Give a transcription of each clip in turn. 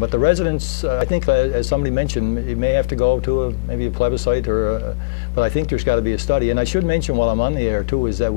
But the residents, I think, as somebody mentioned, it may have to go to maybe a plebiscite, but I think there's got to be a study. And I should mention while I'm on the air too is that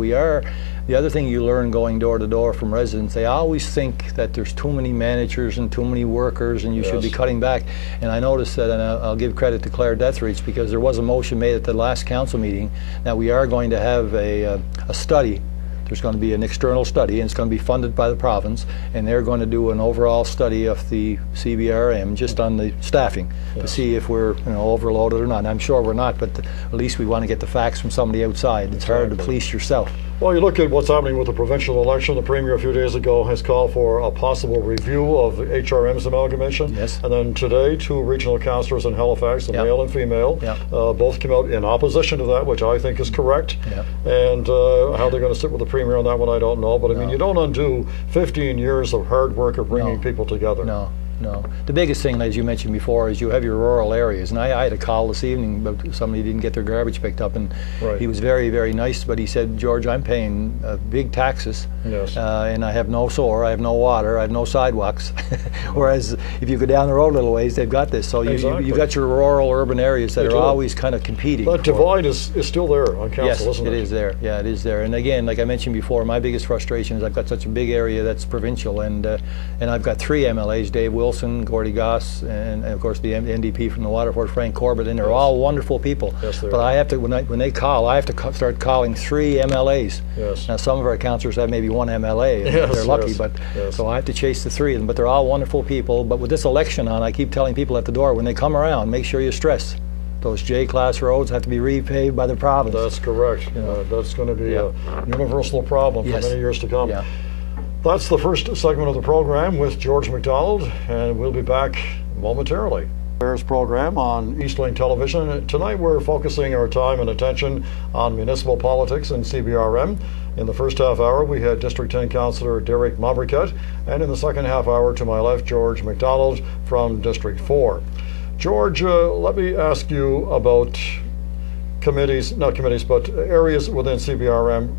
the other thing you learn going door to door from residents, they always think that there's too many managers and too many workers and you should be cutting back. And I noticed that, and I'll give credit to Claire Deathridge, because there was a motion made at the last council meeting that we are going to have a study. There's going to be an external study, and it's going to be funded by the province, and they're going to do an overall study of the CBRM just on the staffing to see if we're overloaded or not. And I'm sure we're not, but at least we want to get the facts from somebody outside. It's hard to police yourself. Well, you look at what's happening with the provincial election. The Premier a few days ago has called for a possible review of the HRM's amalgamation. Yes. And then today, two regional councillors in Halifax, the male and female, both came out in opposition to that, which I think is correct. And how they're going to sit with the Premier on that one, I don't know. But I mean, you don't undo 15 years of hard work of bringing people together. No. The biggest thing, as you mentioned before, is you have your rural areas. And I had a call this evening, but somebody didn't get their garbage picked up, and he was very, very nice. But he said, "George, I'm paying big taxes, and I have no sewer, I have no water, I have no sidewalks." Whereas if you go down the road a little ways, they've got this. So you got your rural urban areas that are always kind of competing. That divide is still there on council, isn't it? Yes, it is there. Yeah, it is there. And again, like I mentioned before, my biggest frustration is I've got such a big area that's provincial, and I've got 3 MLAs: Dave Wilson, Gordy Goss, and of course the NDP from the Waterford, Frank Corbett, and they're all wonderful people. But I have to, when they call, I have to start calling 3 MLAs. Now some of our councillors have maybe 1 MLA, and they're lucky, but so I have to chase the 3 of them. But they're all wonderful people. But with this election on, I keep telling people at the door, when they come around, make sure you stress those J-class roads have to be repaved by the province. That's correct. That's going to be a universal problem for many years to come. That's the first segment of the program with George MacDonald, and we'll be back momentarily. There's program on Eastlink Television. Tonight we're focusing our time and attention on municipal politics and CBRM. In the first half hour, we had District 10 Councillor Derek Mabriket, and in the second half hour, to my left, George MacDonald from District 4. George, let me ask you about committees, not committees, but areas within CBRM.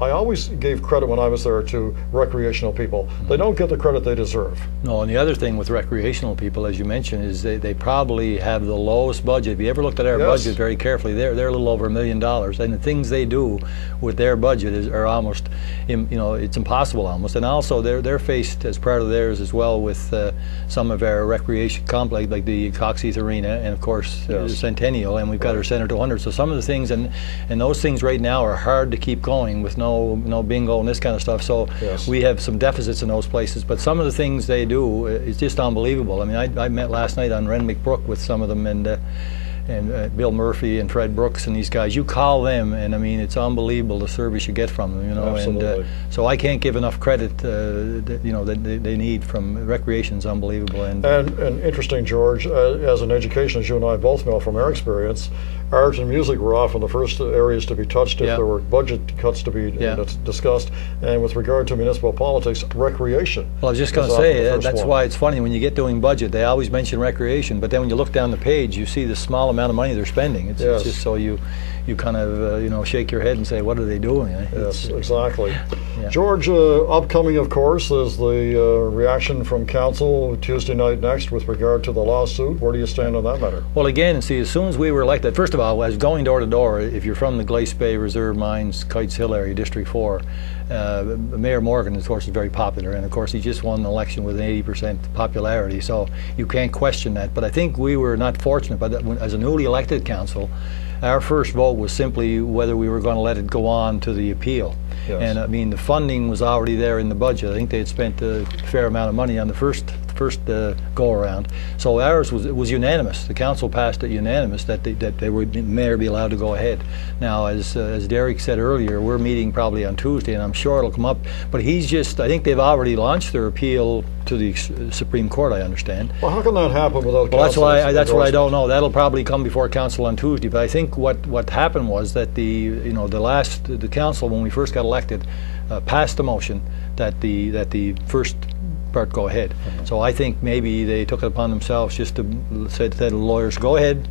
I always gave credit when I was there to recreational people. They don't get the credit they deserve. No, and the other thing with recreational people, as you mentioned, is they probably have the lowest budget. If you ever looked at our budget very carefully, they're a little over $1 million, and the things they do with their budget are almost, it's impossible almost. And also they're faced as part of theirs as well with some of our recreation complex, like the Coxheath Arena, and of course Centennial, and we've got our Centre 200. So some of the things, and those things right now are hard to keep going with no bingo and this kind of stuff. So we have some deficits in those places. But some of the things they do is just unbelievable. I mean, I met last night on Renwick Brook with some of them, and Bill Murphy and Fred Brooks and these guys. You call them, and I mean, it's unbelievable the service you get from them. And so I can't give enough credit that they need from recreation's unbelievable. And interesting, George, as an education, as you and I both know from our experience, art and music were often the first areas to be touched if there were budget cuts to be discussed. And with regard to municipal politics, recreation. Well, I was just going to say, that's why it's funny, when you get doing budget, they always mention recreation, but then when you look down the page, you see the small amount of money they're spending. It's just so you kind of shake your head and say, what are they doing? Yes, exactly. George, upcoming, of course, is the reaction from council Tuesday night next with regard to the lawsuit. Where do you stand on that matter? Well, again, see, as soon as we were elected, first of all, as going door to door, if you're from the Glace Bay Reserve Mines, Kites Hill area, District 4, Mayor Morgan, of course, is very popular, and of course he just won the election with an 80% popularity, so you can't question that. But I think we were not fortunate, but as a newly elected council, our first vote was simply whether we were going to let it go on to the appeal. And I mean, the funding was already there in the budget. I think they had spent a fair amount of money on the first go around. So ours was unanimous. The council passed it unanimous that they would mayor be allowed to go ahead. Now, as Derek said earlier, we're meeting probably on Tuesday, and I'm sure it'll come up. But I think they've already launched their appeal to the Supreme Court, I understand. Well, how can that happen without council? Well, that's what I don't know. That'll probably come before council on Tuesday. But I think what happened was that the council, when we first got elected, passed a motion that the first part go ahead. So I think maybe they took it upon themselves just to say to the lawyers, go ahead,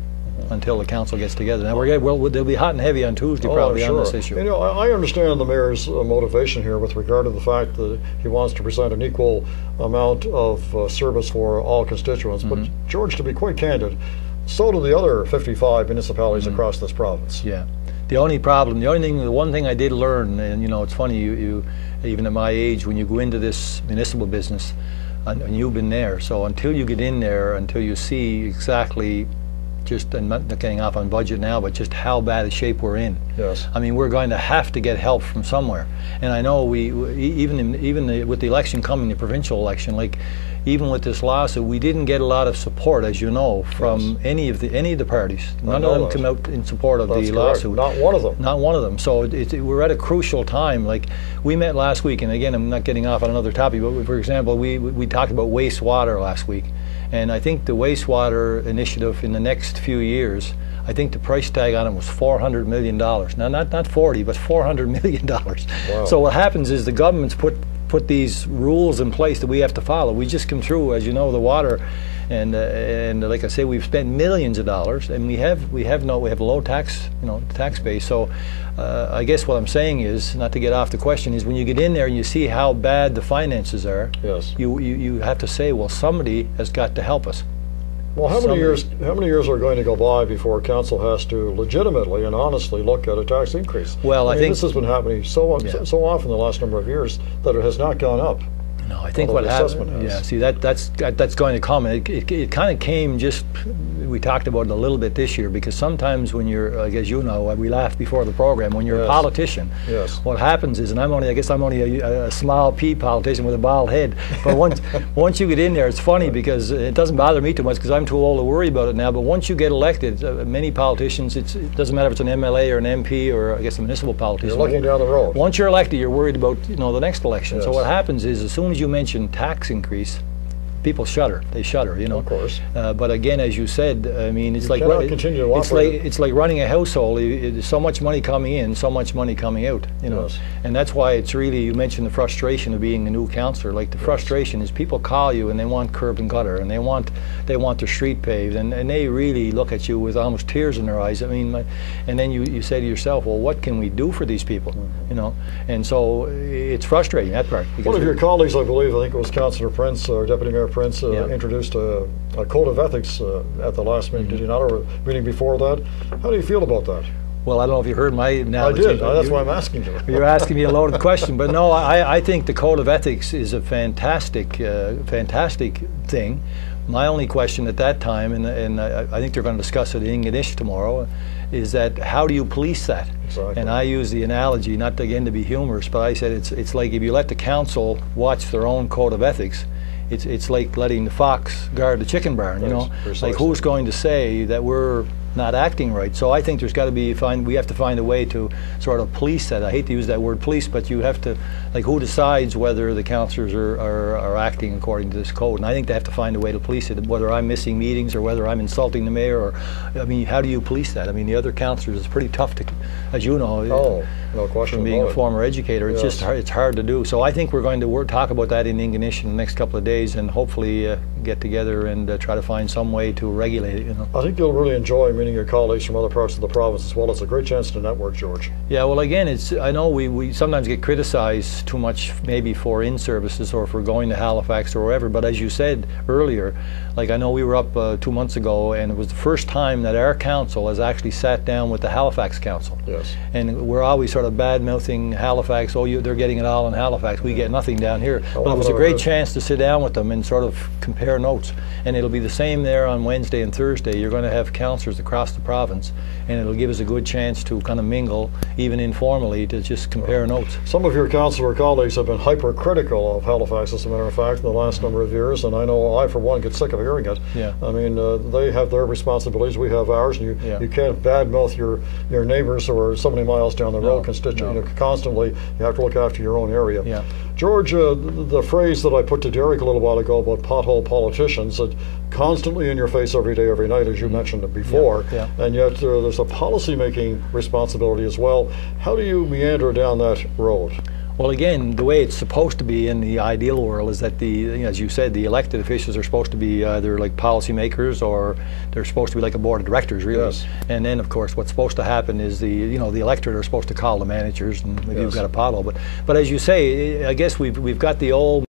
until the council gets together. Now they'll be hot and heavy on Tuesday probably on this issue. You know, I understand the mayor's motivation here with regard to the fact that he wants to present an equal amount of service for all constituents. But George, to be quite candid, so do the other 55 municipalities across this province. Yeah. The one thing I did learn, and you know, it's funny, you even at my age, when you go into this municipal business, and you've been there, so until you get in there, until you see exactly, just, I'm not getting off on budget now, but just how bad a shape we're in. Yes. I mean, we're going to have to get help from somewhere. And I know even with the election coming, the provincial election, like even with this lawsuit, we didn't get a lot of support, as you know, from any of the parties. None of them come out in support of the lawsuit. Not one of them. Not one of them. So we're at a crucial time. Like we met last week, and again, I'm not getting off on another topic, but for example, we talked about wastewater last week. And I think the wastewater initiative in the next few years, I think the price tag on it was $400 million. Now, not 40, but $400 million. Wow. So what happens is the government's put these rules in place that we have to follow. We just come through, as you know, the water, and like I say, we've spent millions of dollars, and we have low tax base. So I guess what I'm saying is, not to get off the question, is when you get in there and you see how bad the finances are, yes, you have to say, well, somebody has got to help us. Well, how many years are going to go by before council has to legitimately and honestly look at a tax increase? Well, I think this has been happening so often the last number of years that it has not gone up. No, I think what happened. Yeah, see that's going to come. And it kind of came just. We talked about it a little bit this year, because sometimes when you're, I guess you know, we laughed before the program, when you're a politician, what happens is, and I guess I'm only a small p politician with a bald head, but once you get in there, it's funny because it doesn't bother me too much because I'm too old to worry about it now. But once you get elected, many politicians, it doesn't matter if it's an MLA or an MP or I guess a municipal politician. You're looking down the road. Once you're elected, you're worried about the next election. Yes. So what happens is, as soon as you mention tax increase, people shudder. They shudder, you know. Of course. But again, as you said, I mean, it's like it's like running a household. There's so much money coming in, so much money coming out. You know, yes, and that's why it's really. You mentioned the frustration of being a new councillor. Like the frustration is people call you and they want curb and gutter, and they want their street paved, and they really look at you with almost tears in their eyes. I mean, and then you say to yourself, well, what can we do for these people? You know, and so it's frustrating, that part. One of your colleagues, I believe, I think it was Councillor Prince or Deputy Mayor Prince, introduced a code of ethics at the last meeting. Did you not, or a meeting before that? How do you feel about that? Well, I don't know if you heard my analogy. I did. That's why I'm asking you. You're asking me a loaded question, but no, I think the code of ethics is a fantastic thing. My only question at that time, and I think they're going to discuss it in English tomorrow, is that how do you police that? Exactly. And I use the analogy, not again to be humorous, but I said it's like if you let the council watch their own code of ethics, it's like letting the fox guard the chicken barn. You know, precisely. Like who's going to say that we're not acting right? So I think there's got to be we have to find a way to sort of police that. I hate to use that word police, but you have to, like, who decides whether the councillors are acting according to this code? And I think they have to find a way to police it, whether I'm missing meetings or whether I'm insulting the mayor, or I mean, how do you police that? I mean, the other councillors, it's pretty tough to, as you know. Oh, no question. From being a former educator, it's yes, just hard, it's hard to do. So I think we're going to talk about that in English in the next couple of days, and hopefully get together and try to find some way to regulate it. You know. I think you'll really enjoy meeting your colleagues from other parts of the province as well. It's a great chance to network, George. Yeah, well, again, I know we sometimes get criticized too much, maybe for in-services or for going to Halifax or wherever, but as you said earlier, like I know we were up 2 months ago, and it was the first time that our council has actually sat down with the Halifax Council. Yes. And we're always sort of bad-mouthing Halifax, they're getting it all in Halifax, we get nothing down here. But it was a great chance to sit down with them and sort of compare notes. And it'll be the same there on Wednesday and Thursday. You're going to have councillors across the province, and it'll give us a good chance to kind of mingle, even informally, to just compare notes. Some of your councillor colleagues have been hypercritical of Halifax, as a matter of fact, in the last number of years, and I know I, for one, get sick of hearing it. Yeah. I mean, they have their responsibilities, we have ours, and you can't badmouth your neighbors who are so many miles down the road, constituent. Constantly, you have to look after your own area. Yeah. George, the phrase that I put to Derek a little while ago about pothole politicians, that constantly in your face every day, every night, as you mentioned it before, and yet there's a policy-making responsibility as well. How do you meander down that road? Well, again, the way it's supposed to be in the ideal world is that as you said, the elected officials are supposed to be either like policymakers or they're supposed to be like a board of directors, really. Yes. And then, of course, what's supposed to happen is the electorate are supposed to call the managers, and maybe Yes. you've got a pothole. But as you say, I guess we've got the old